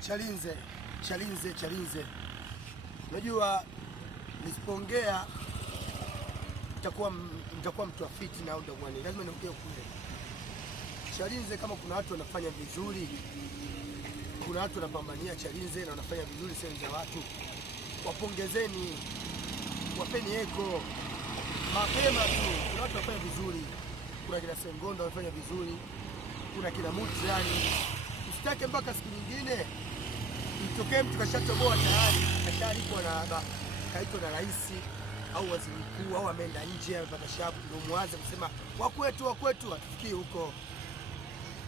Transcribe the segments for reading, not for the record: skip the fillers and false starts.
Chalinze. Unajua nisipoongea nitakuwa mtu wa fitina au ndagwani. Lazima niongee kule. Chalinze, kama kuna watu wanafanya vizuri, kuna watu wanapambania Chalinze na wanafanya vizuri sehemu za watu, wapongezeni, wapeni eko mapema tu. Kuna watu wanafanya vizuri, kuna kina Sengondo wanafanya vizuri, kuna kina Mutani. Usitake mpaka siku nyingine itokee mtu kashatoboa tayari, kashalipwa na kaitwa na rais au waziri mkuu au ameenda nje amepata shabu, ndio muanze kusema wakwetu. Hatufikii huko.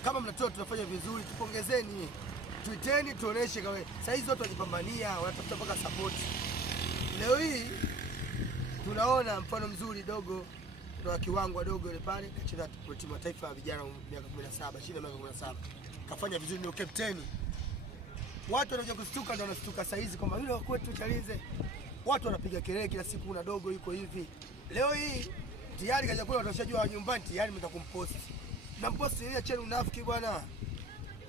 Kama mnatoa tunafanya vizuri, tupongezeni, tuiteni, tuoneshe. Kama saa hizi watu wajipambania, wanatafuta mpaka support. Leo hii tunaona mfano mzuri Dogo, ndio kiwango wa Dogo ile pale kacheza timu ya taifa ya vijana miaka 17, chini ya miaka 17. Kafanya vizuri, ndio captain. Watu wanakuja kustuka, ndio wanastuka saa hizi kama yule kwetu Chalinze. Watu wanapiga kelele kila siku na Dogo yuko hivi. Leo hii tayari kaja kule, watashajua nyumbani tayari mtakumpost. Na mpost ile cheni unafiki bwana.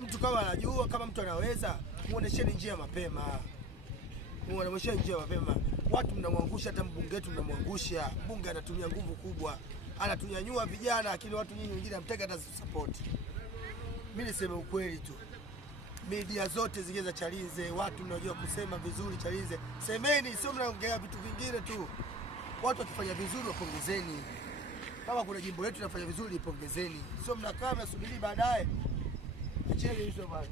Mtu kama anajua, kama mtu anaweza, muonesheni njia mapema. Muonesheni njia mapema. Watu mnamwangusha, hata mbunge wetu mnamwangusha. Mbunge anatumia nguvu kubwa. Anatunyanyua vijana, lakini watu nyinyi wengine hamtaki hata support. Mimi niseme ukweli tu. Media zote zingeza Chalinze, watu mnajua kusema vizuri Chalinze. Semeni, sio mnaongea vitu vingine tu. Watu wakifanya vizuri wapongezeni. Kama kuna jimbo letu linafanya vizuri ipongezeni. Sio mnakaa mnasubiri baadaye. Acheni hizo bwana.